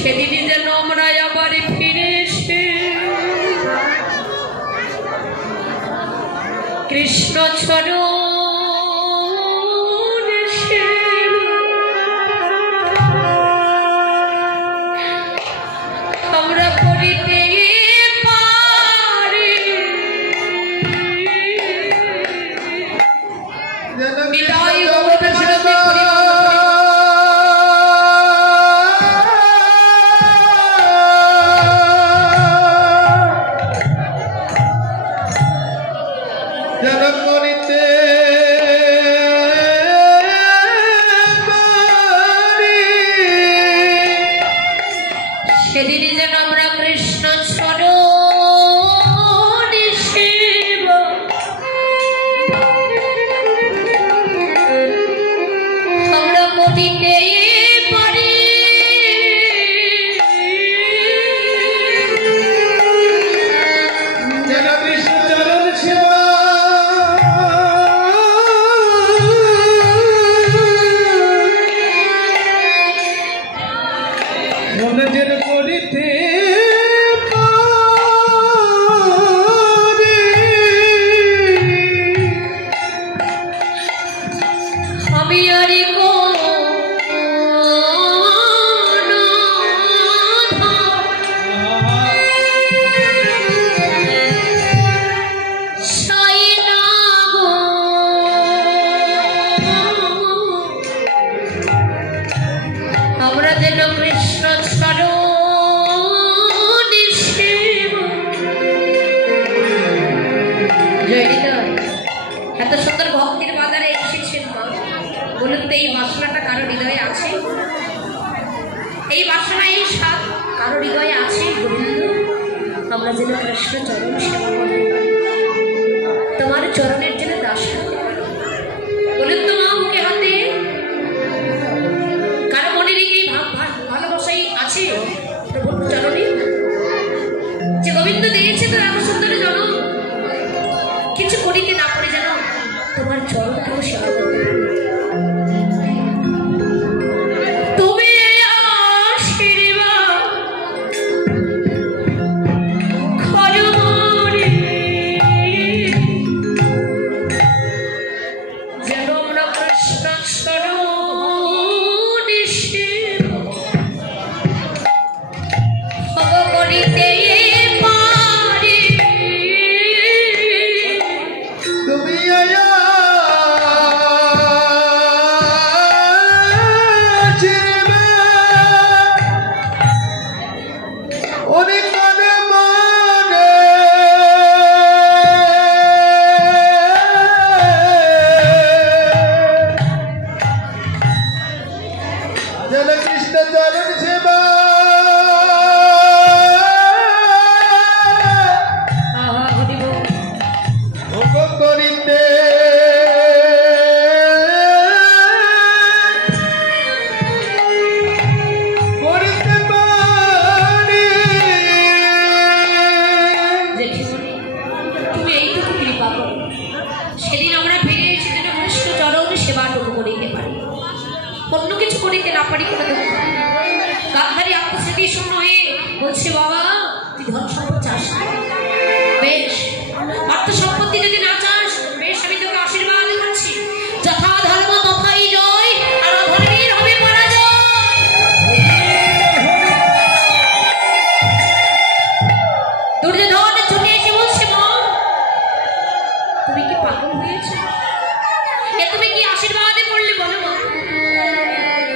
সেদিন যেন আমরা আবার ফিরে এসে কৃষ্ণ চরণ আমরা করিতে পারি বিদায় সেদিন যেন আমরা কৃষ্ণ চরণ শিব আমরা করিতে পারি যেন কৃষ্ণ চরণ শিব মনে যেন করিতে পারি আমি আর আমরা যেন কৃষ্ণ চরণ শিব এত সুন্দর ভক্তির বাজারে এসেছেন বলুন তো এই বাসনাটা কারো হৃদয়ে আছে? এই বাসনা এই স্বাদ কারো হৃদয়ে আছে? গোবিন্দ আমরা যেন কৃষ্ণ চরণ সেবা করতে পারি, তোমার চরণের জন্য দাস করতে পারি। বলুন তো মা মুখে হাতে কারো মনের এই ভালোবাসাই আছে প্রভুর চরণে যে গোবিন্দ দিয়েছে তো এত সুন্দর জন কিছু করিতে না পারে যেন তোমার চরণকেও সেবা করতে পারে। তুমি আশীর্বাদ করো রে যেন আমরা কৃষ্ণ চরণ শিব করিতে পারি। তুমি অনেক মনে মনে যেন কৃষ্ণ চরণ সেবা করিতে করিতে পারি। তুমি এইটুকু কৃপা করো সেদিন আমরা ফিরে এসে যেন কৃষ্ণ চরণ সেবাটুকু করিতে পারি, অন্য কিছু করিতে না পারি কোনো দুঃখ। গান্ধারী আত্মস্মৃতি শূন্য হয়ে বলছে বাবা তুই ধন সম্পদ চাস না, বেশ অর্থ সম্পত্তি যদি না চাস বেশ আমি তোকে আশীর্বাদ করছি, যথা ধর্ম তথাই জয় আর অধর্মের হবে পরাজয়। দুর্যোধন ছুটে এসে বলছে মা তুমি কি পাগল হয়েছে, এ তুমি কি আশীর্বাদ করলে বলো মা?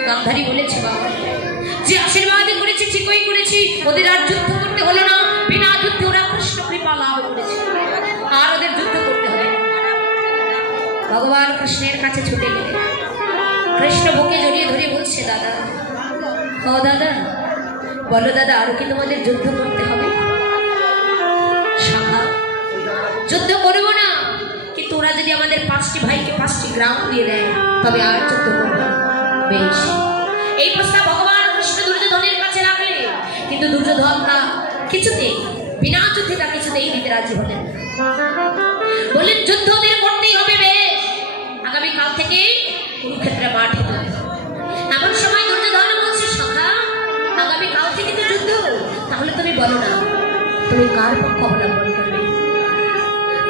গান্ধারী বলেছে বাবা যে আশীর্বাদ করেছি ঠিকই করেছি, ওদের আর যুদ্ধ করতে হলো না, বিনা যুদ্ধে ওরা কৃষ্ণ কৃপা লাভ করেছে আর ওদের যুদ্ধ করতে হবে। ভগবান কৃষ্ণের কাছে ছুটে গেলে কৃষ্ণ বুকে জড়িয়ে ধরে বলছে দাদা ও দাদা বলো দাদা আরো কি তোমাদের যুদ্ধ করতে হবে? শাখা যুদ্ধ করবো না, কিন্তু ওরা যদি আমাদের 5টি ভাইকে 5টি গ্রাম দিয়ে দেয় তবে আর যুদ্ধ করবো না। বেশ এই প্রস্তাব ভগবান কৃষ্ণ দুর্যোধনের কাছে রাখলে, কিন্তু দুর্যোধন তা কিছুতেই বিনা যুদ্ধে তা কিছুতেই দিতে রাজি হলেন। বললেন যুদ্ধ ওদের করতেই হবে, বেশ আগামীকাল থেকে কুরুক্ষেত্রে মাঠে। এমন সময় দুর্যোধন বলছে সখা আগামীকাল বলো না তুমি কার পক্ষ অবলম্বন করবে।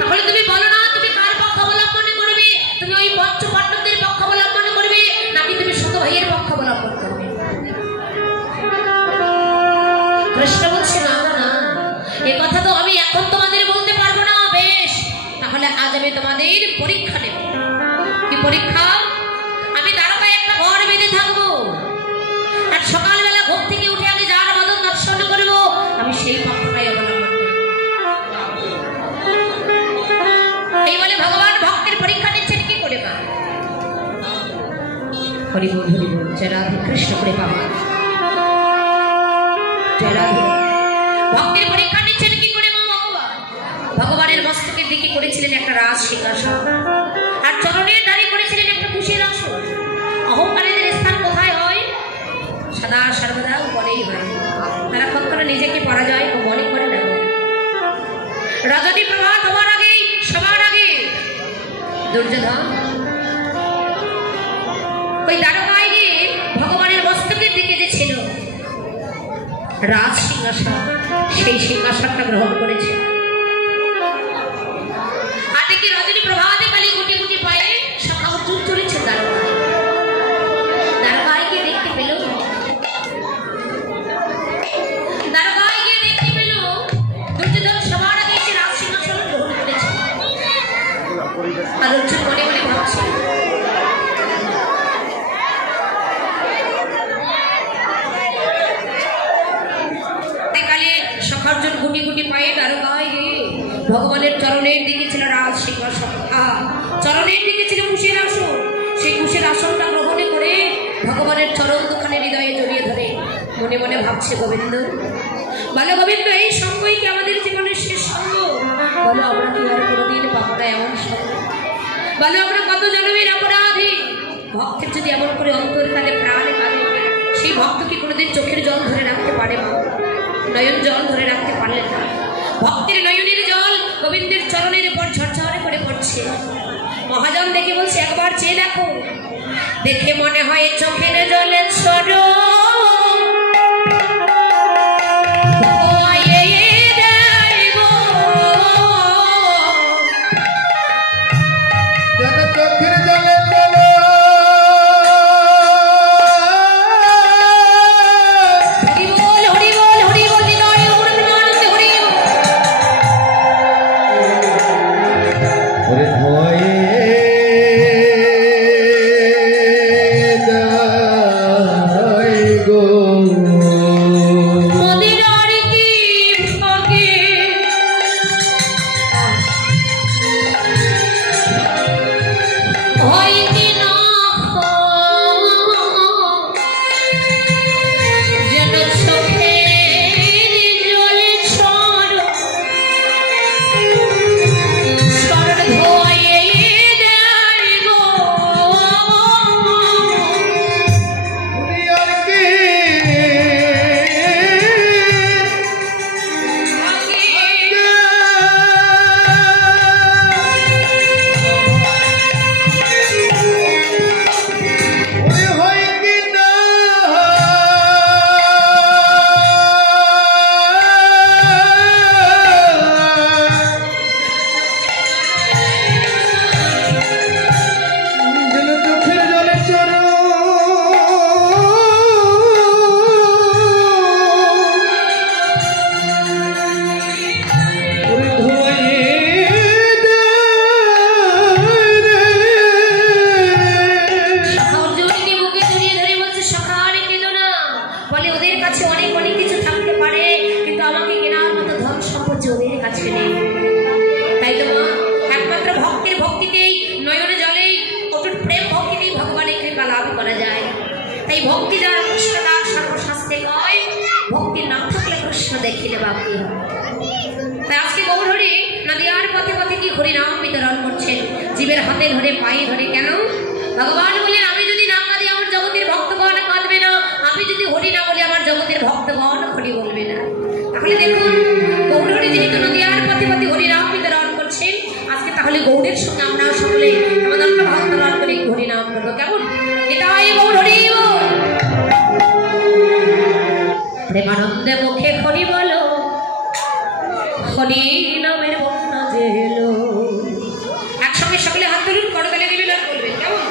তাহলে তুমি বলো না তুমি কার পক্ষ অবলম্বন করবে। তুমি ওই পঞ্চ পাণ্ডবদের পক্ষ অবলম্বন করবে নাকি তুমি শত ভাইয়ের পক্ষ অবলম্বন করবে। কৃষ্ণ বলছে না না, এ কথা তো আমি এখন তোমাদের বলতে পারবো না। বেশ, তাহলে আজ আমি তোমাদের পরীক্ষা নেব। কি পরীক্ষা? আমি দ্বারকায় একটা ঘর বেঁধে থাকবো, আর সকালবেলা ঘুম থেকে উঠে আগে যার বাদন দর্শন করবো আমি সেই পক্ষটাই অবলম্বন করবো। এই বলে ভগবান ভক্তের পরীক্ষা নিচ্ছেন কি করে মা। হরি বল হরি বল, জয় রাধে কৃষ্ণ করে বাবা, জয় রাধে। ভক্তের পরীক্ষা নিচ্ছেন কি করে মা ভগবান। ভগবানের মস্তকের দিকে করেছিলেন একটা রাজ সিংহাসন, আর চরণের দাঁড়িয়ে করেছিলেন একটা কুশির আসন। অহংকারীদের স্থান কোথায় হয়? সদা সর্বদা উপরেই হয়। তারা কখনো নিজেকে পরাজয় ও মনে করে না। রজনী প্রভা তোমার আগেই সবার আগে দুর্যোধন ওই দ্বারকায় গিয়ে ভগবানের মস্তকের দিকে যে ছিল রাজ সিংহাসন, সেই সিংহাসনটা গ্রহণ করেছে। আর দেখি রজনী প্রভাতে কালী গুটি গুটি পায়ে সখা অর্জুন চলেছে দ্বারকায়। দ্বারকায় গিয়ে দেখতে পেল, দ্বারকায় গিয়ে দেখতে পেল দুর্যোধন সবার আগে এসে রাজ সিংহাসন গ্রহণ করেছে। আর অর্জুন মনে মনে ভাবছে সখার্জুন গুটি গুটি পায়ে দ্বারকায় গিয়ে ভগবানের চরণের দিকে ছিল রাজ সিংহাসন, চরণের দিকে ছিল কুশের আসন। সেই কুশের আসনটা গ্রহণ করে ভগবানের চরণ দুখানে হৃদয়ে জড়িয়ে ধরে মনে মনে ভাবছে গোবিন্দ, বলো গোবিন্দ এই সঙ্গই কি আমাদের জীবনের শেষ সঙ্গ? বলো আমরা কি আর কোনোদিন পাবো না এমন সঙ্গ? বলো আমরা কত জন্মের অপরাধী। ভক্তের যদি এমন করে অন্তরকালে প্রাণে কাঁদে, সেই ভক্ত কি কোনোদিন চোখের জল ধরে রাখতে পারে মা? নয়ন জল ধরে রাখতে পারলেন না। ভক্তের নয়নের জল গোবিন্দের চরণের উপর ঝরঝরে করে পড়ছে। মহাজন দেখে বলছে একবার চেয়ে দেখো। দেখে মনে হয় চোখের জলে ছড়ো জীবের হাতে ধরে পায়ে ধরে। কেন? ভগবান বলেন আমি যদি না কাঁদি আমার জগতের ভক্তগণ কাঁদবে না, আমি যদি হরি না বলি আমার জগতের ভক্তগণ হরি বলবে না। তাহলে দেখুন গৌরহরি যেহেতু নদিয়ার পথে পথে হরিনাম বিতরণ করছেন, আজকে তাহলে গৌরের সঙ্গে আমরা সকলে আমাদের ভক্তগণ করে হরিনাম করবো। কেমন? এটাই গৌরহরি প্রেমানন্দে মুখে হরি বলো। হরি নামের বন্যা যে এলো। একসঙ্গে সকলে হাত তুলুন, করতালি দিবেন আর বলবেন কেমন?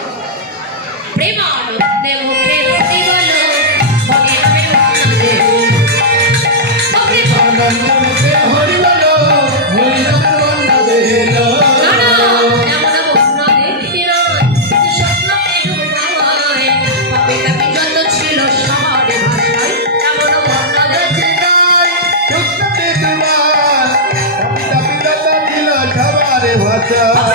প্রেমানন্দে মুখে হরি বলো, হরি নামের বন্যা যে এলো। প্রেমানন্দে মুখে হরি বলো, হরি নামের বন্যা যে এলো। এমন বন্যা দেখি না, স্বপ্নে ডুবায়, পাপে তাপে যত ছিল সবার ভাষায়, এমন বন্যা দেখি না, স্বপ্নে ডুবায়, পাপে তাপে যত ছিল সবার ভাষায়।